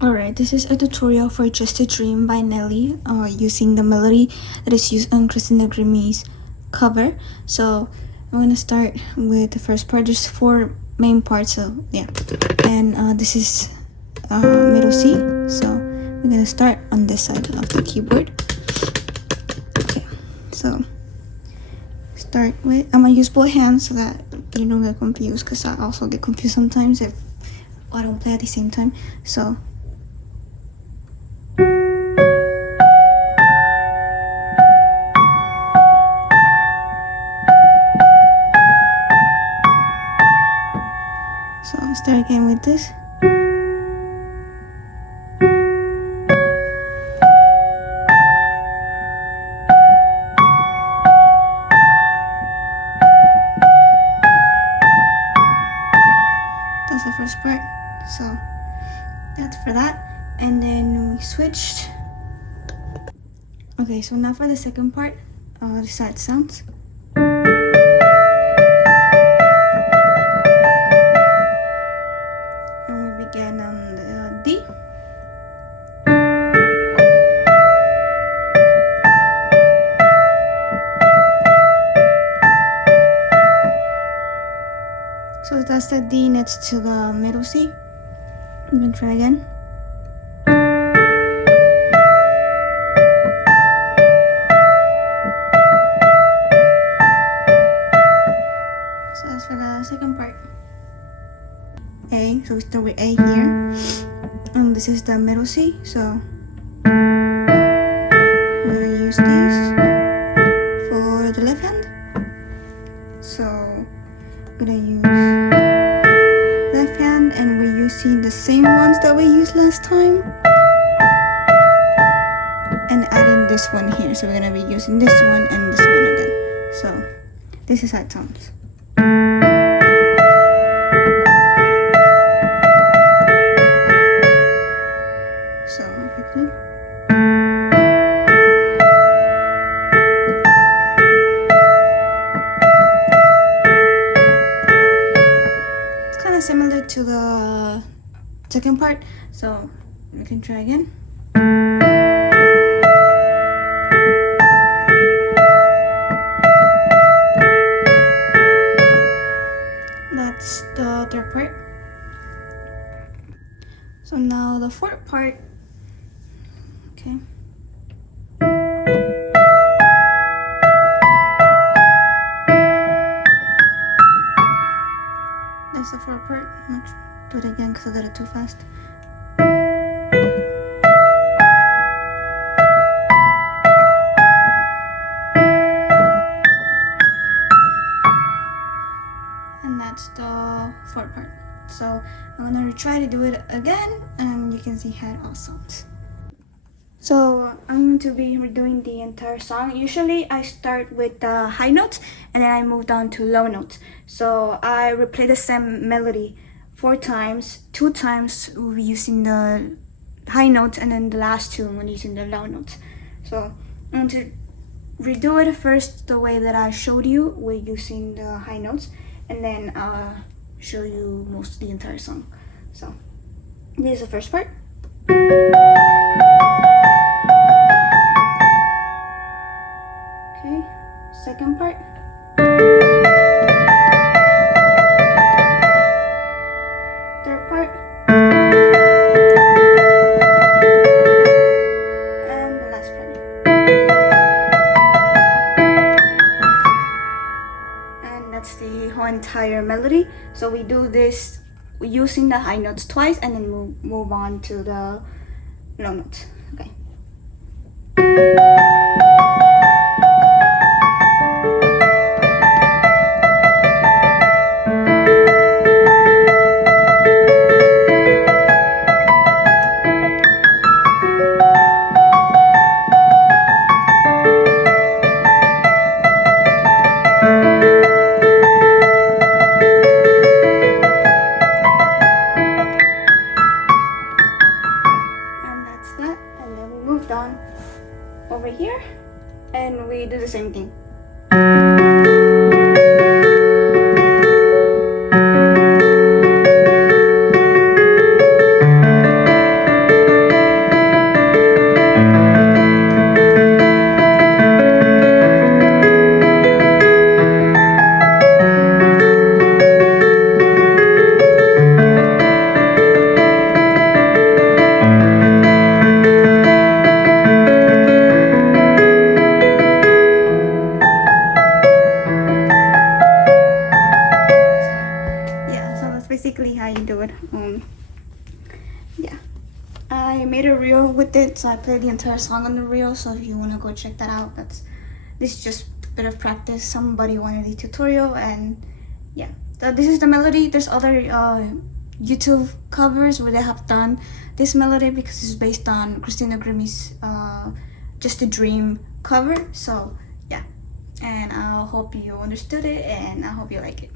Alright, this is a tutorial for Just a Dream by Nelly, using the melody that is used on Christina Grimmie's cover. So I'm gonna start with the first part. There's 4 main parts, so yeah. And this is middle C, so we're gonna start on this side of the keyboard. Okay, so start with, I'm gonna use both hands so that you don't get confused, because I also get confused sometimes if I don't play at the same time. So I'll start again with this. That's the first part. So that's for that. And then we switched. Okay, so now for the second part, the side sounds. And we begin on the D. So that's the D next to the middle C. I'm gonna try again. So that's for the second part. A, so we start with A here. And this is the middle C, so I'm gonna use these for the left hand. So I'm gonna use left hand, and we're using the same ones that we used last time, and adding this one here. So we're gonna be using this one and this one again. So this is how it sounds. So quickly. Similar to the second part, so we can try again. That's the third part. So now the fourth part. Okay. That's the fourth part. I'm gonna do it again because I did it too fast. And that's the fourth part. So I'm gonna try to do it again, and you can see how it all sounds. So I'm going to be redoing the entire song. Usually I start with the high notes and then I move down to low notes. So I replay the same melody 4 times, 2 times using the high notes, and then the last 2 when using the low notes. So I'm going to redo it first the way that I showed you with using the high notes, and then I'll show you most of the entire song. So this is the first part. Okay, second part. Third part. And the last part. And that's the whole entire melody. So we do this using the high notes twice, and then move on to the low notes. Okay. On over here, and we do the same thing. how you do it. Yeah, I made a reel with it, so I played the entire song on the reel. So if you want to go check that out, this is just a bit of practice. Somebody wanted a tutorial, and yeah, so this is the melody. There's other YouTube covers where they have done this melody because it's based on Christina Grimmie's Just a Dream cover. So yeah, and I hope you understood it, and I hope you like it.